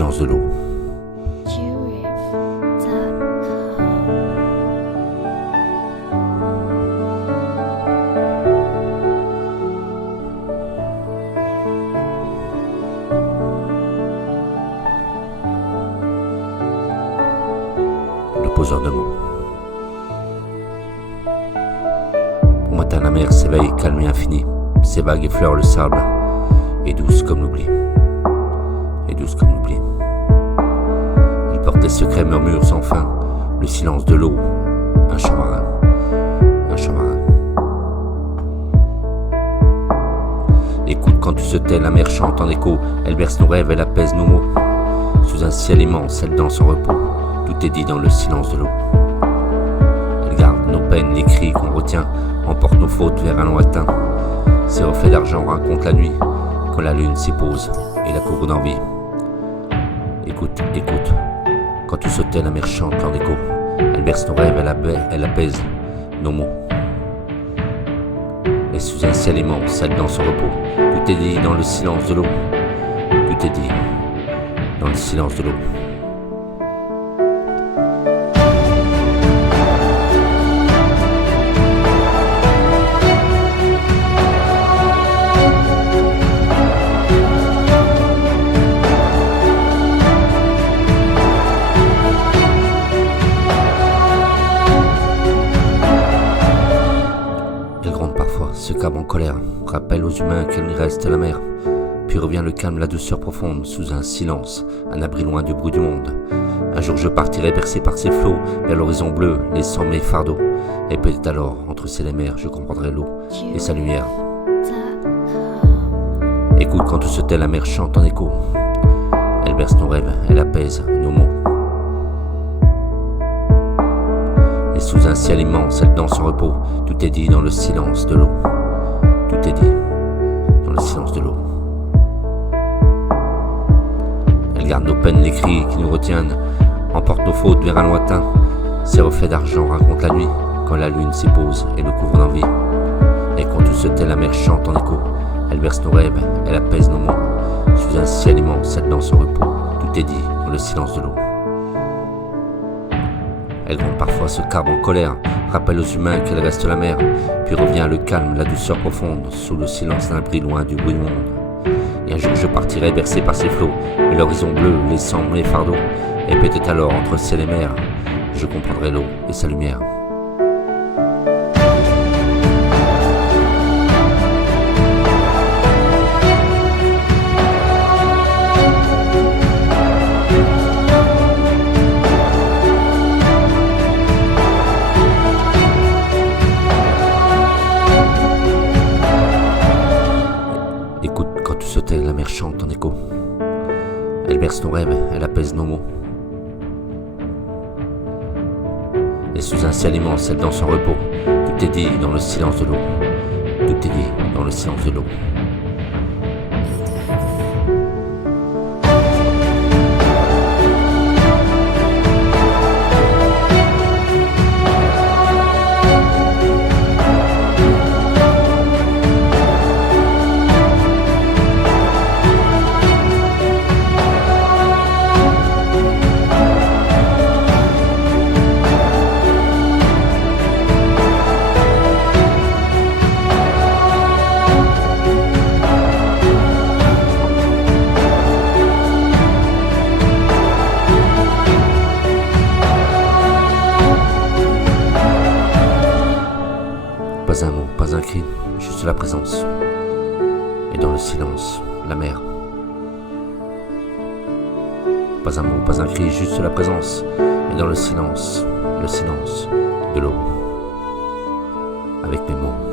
silence de l'eau. Le poseur de mots. Au matin, la mer s'éveille, calme et infinie. Ses vagues effleurent le sable, et douce comme l'oubli. Et douce comme l'oubli. Il porte les secrets, murmure sans fin. Le silence de l'eau, un chant marin. Un chant marin. Écoute quand tu se tais, la mer chante en écho. Elle berce nos rêves, elle apaise nos mots. Sous un ciel immense, elle danse en repos. Tout est dit dans le silence de l'eau. Elle garde nos peines, les cris qu'on retient, emporte nos fautes vers un lointain. Ses reflets d'argent racontent la nuit, quand la lune s'y pose et la couvre d'envie. Écoute, écoute, quand tu se tais, la mer chante en écho. Elle berce nos rêves, elle apaise nos mots. Et sous un ciel immense, elle danse en repos. Tout est dit dans le silence de l'eau. Tout est dit dans le silence de l'eau. Se cabre en colère, rappelle aux humains qu'il reste la mer. Puis revient le calme, la douceur profonde, sous un silence, un abri loin du bruit du monde. Un jour je partirai bercé par ces flots, vers l'horizon bleu, laissant mes fardeaux. Et peut-être alors, entre ciel et mer, je comprendrai l'eau et sa lumière. Écoute quand tout se tait, la mer chante en écho. Elle berce nos rêves, elle apaise nos mots. Et sous un ciel immense, elle danse en repos. Tout est dit dans le silence de l'eau. Tout est dit dans le silence de l'eau. Elle garde nos peines, les cris qui nous retiennent, emporte nos fautes vers un lointain. Ses reflets d'argent racontent la nuit, quand la lune s'y pose et le couvre d'envie. Et quand tout se tait, la mer chante en écho. Elle berce nos rêves, elle apaise nos mots. Sous un ciel immense, elle danse en repos. Tout est dit dans le silence de l'eau. Elle gronde parfois, se cabre en colère, rappelle aux humains qu'elle reste la mer. Puis revient le calme, la douceur profonde, sous le silence d'un abri loin du bruit du monde. Et un jour je partirai bercé par ses flots, et l'horizon bleu laissant mes fardeaux. Et peut-être alors, entre ciel et mer, je comprendrai l'eau et sa lumière. La mer chante en écho. Elle berce nos rêves, elle apaise nos mots. Et sous un ciel immense, elle danse en repos. Tout est dit dans le silence de l'eau. Tout est dit dans le silence de l'eau. Pas un mot, pas un cri, juste la présence. Et dans le silence, la mer. Pas un mot, pas un cri, juste la présence. Et dans le silence de l'eau. Avec mes mots.